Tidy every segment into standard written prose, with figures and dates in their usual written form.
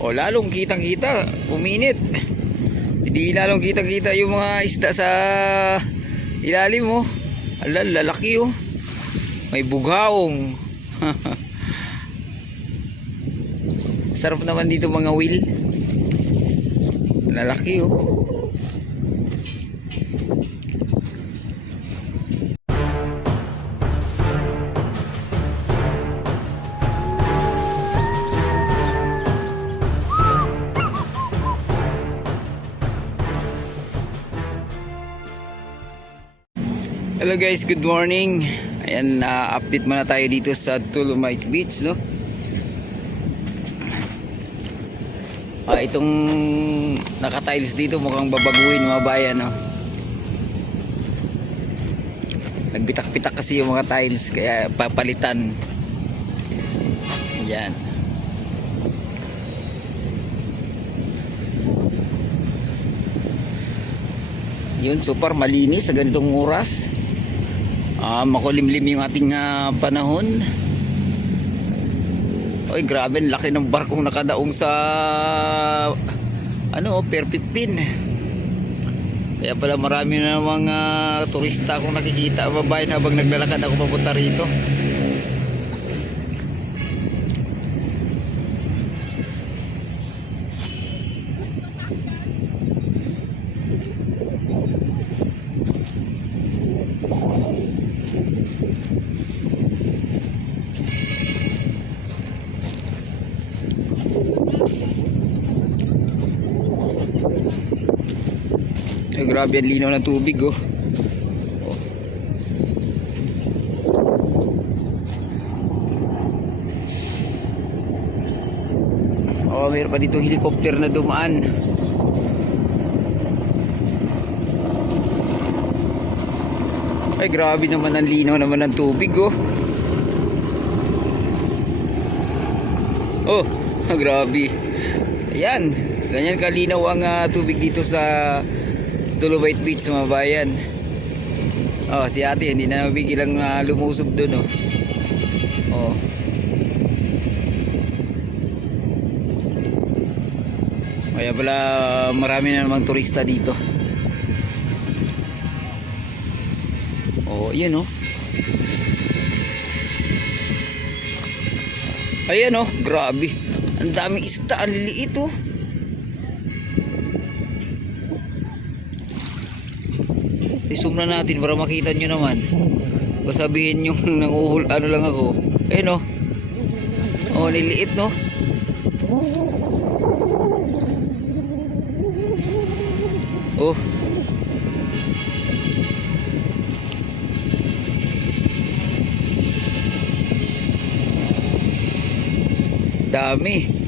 O lalong kitang kita, uminit. Hindi lalong kitang kita yung mga isda sa ilalim mo. Ala, lalaki oh. May bughaong. Sarap naman dito mga will. Lalaki oh. Hello guys, good morning. Ayan, update muna tayo dito sa Dolomite Beach, no? Itong naka-tiles dito mukhang babaguhin mga bayan, no? Nagbitak-bitak kasi yung mga tiles kaya papalitan. Yan. Yun, super malinis sa ganitong oras. Makulimlim yung ating panahon. Oy, grabe, laki ng barkong nakadaong sa Pier 15. Kaya pala marami na mga turista akong nakikita babayan habang naglalakad ako papunta rito. Grabe ang linaw ng tubig oh. Mayroon pa dito helicopter na dumaan. Ay, grabe naman ang linaw naman ng tubig oh. Oh, grabe. Ayan, ganyan kalinaw ang tubig dito sa Dolomite Beach mga bayan. Si ate hindi na nabigilang lumusob doon oh. Kaya pala marami na namang turista dito. Yan oh. Ayan oh, grabe. Ang daming isda, ang liliit oh. I-zoom na natin para makita nyo naman. O sabihin yung nanguhul, lang ako. Ayun oh. Niliit no. Oh. Dami.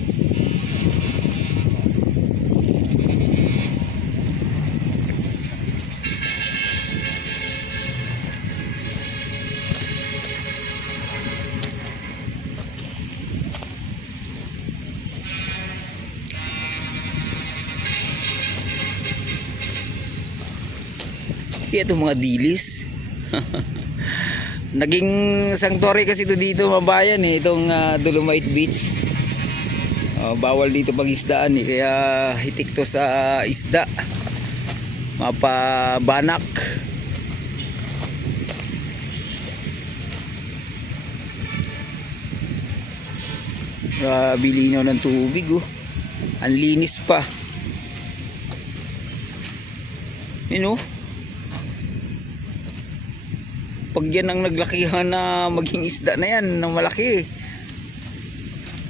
Ito mga dilis. Naging sanctuary kasi ito dito mabayan itong Dolomite Beach. Bawal dito pag-isdaan kaya hitik to sa isda. Mapabanak. Grabe linaw ng tubig oh. Ang linis pa. Yun oh. Pag yan ang naglakihan na maging isda na yan, na malaki.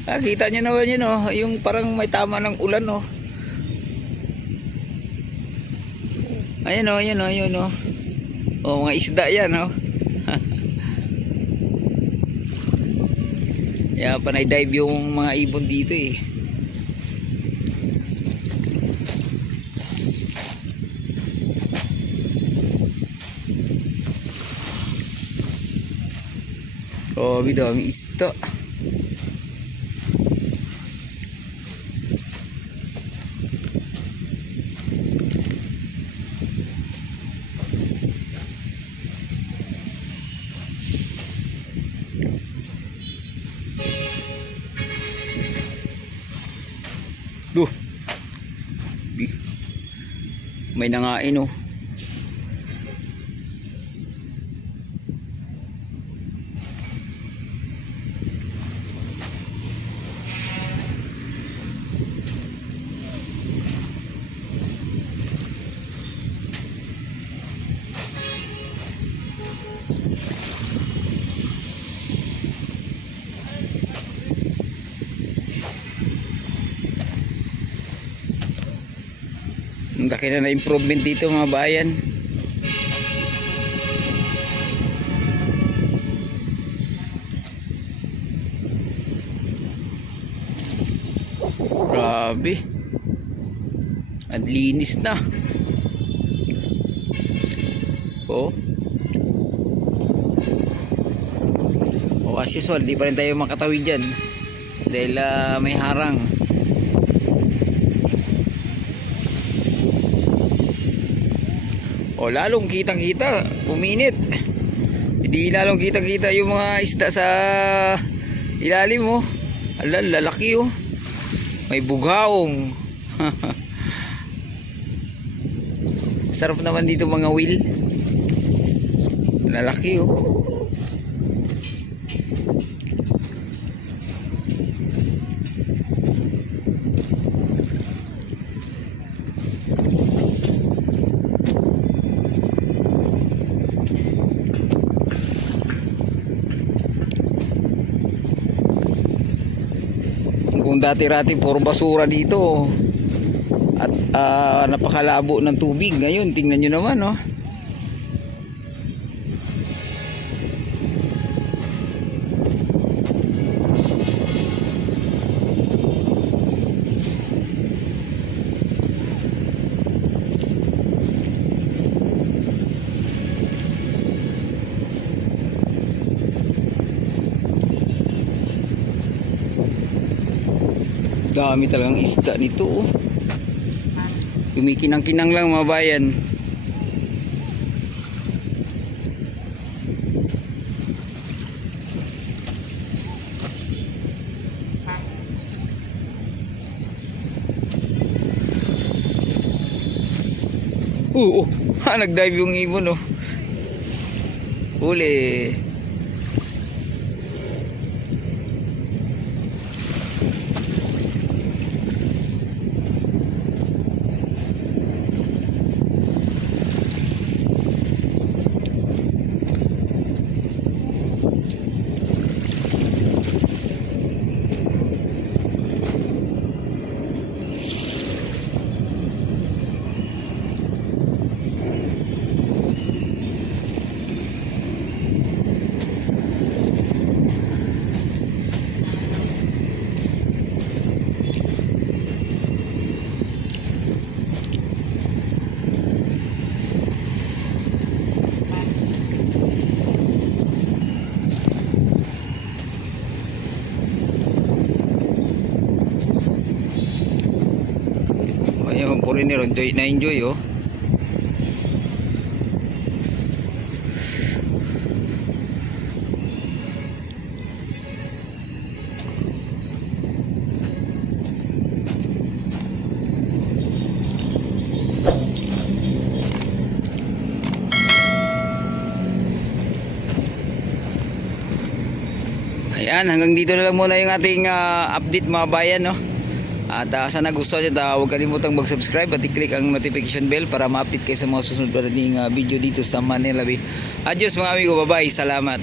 Kita nyo naman yun oh, yung parang may tama ng ulan oh. Ayan oh, yun oh. Mga isda yan oh. Kaya panay dive yung mga ibon dito eh. Dami isda. Duh. May nangain oh. Ang laki na improvement dito mga bayan. Grabe. Ang linis na. Oh. O as usual, di pa rin tayo makatawid dyan. Dahil may harang. O lalong kitang kita uminit, hindi lalong kitang kita yung mga isda sa ilalim mo. Ala, lalaki oh, may bughaong. Sarap naman dito mga will, lalaki oh. Kung dati-rati puro basura dito at napakalabo ng tubig, ngayon tingnan nyo naman oh. Dami talagang isda nito oh. Tumikinang-kinang lang mga bayan. Oh, nagdive yung ibon oh. Huli. Foreigner enjoy oh. Ayan, hanggang dito na lang muna yung ating update mga bayan no. At sana gusto nyo, huwag kalimutang mag-subscribe at i-click ang notification bell para ma-update kayo sa mga susunod pa nating video dito sa Manila Bay. Adios mga amigo, bye bye, salamat.